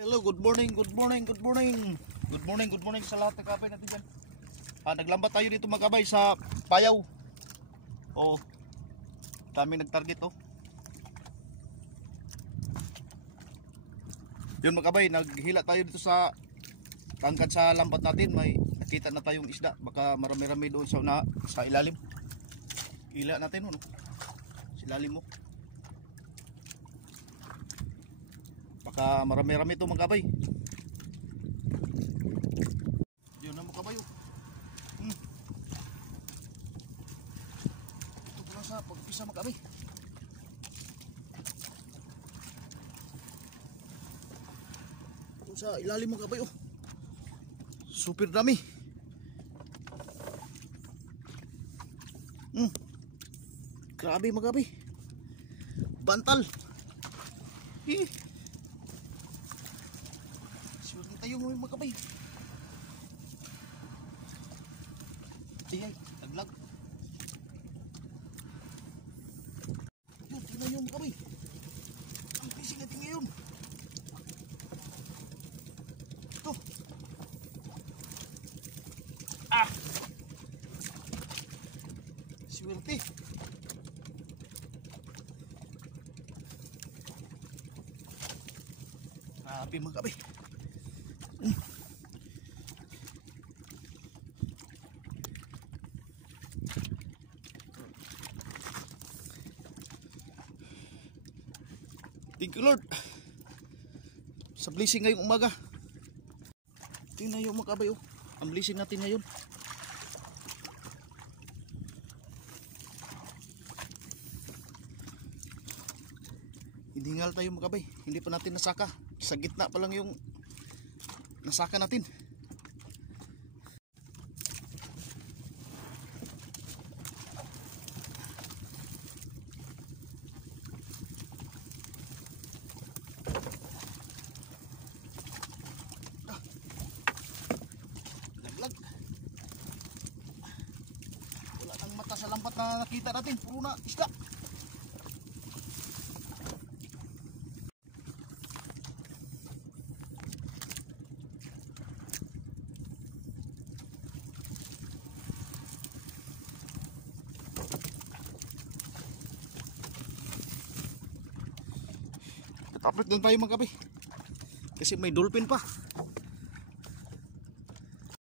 Hello, good morning, good morning, good morning. Good morning, good morning sa lahat ng kabay natin dyan. Naglambat tayo dito mga kabay sa Payaw. Oh, daming nag-target oh. Yun mga kabay, naghila tayo dito sa tangkad sa lambat natin. May nakita na tayong isda. Baka marami-rami doon sa ilalim. Ila natin oh, no? Sa ilalim mo. Baka marami-rami ito mga kabay. Yun na mga kabay oh. Ito pala sa pag-upisa mga kabay. Ito sa ilalim mga kabay oh. Super dami. Grabe mga kabay. Bantal. Sulit tayo mga kabay. Tingnan, naglag. Yun, tingnan nyo mga kabay. Ang pising natin ngayon. Ito. Swerte. Grabe mga kabay. Thank you Lord sa blessing ngayong umaga. Tingnan nyo mga kabay oh. Ang blessing natin ngayon. Hiningal tayo mga kabay. Hindi pa natin nasaka. Sa gitna pa lang yung nasaka natin. Laglag. Wala nang mata sa lambat na nakita natin. Puro na isda. Upload doon tayo mga kabay kasi may dolphin pa.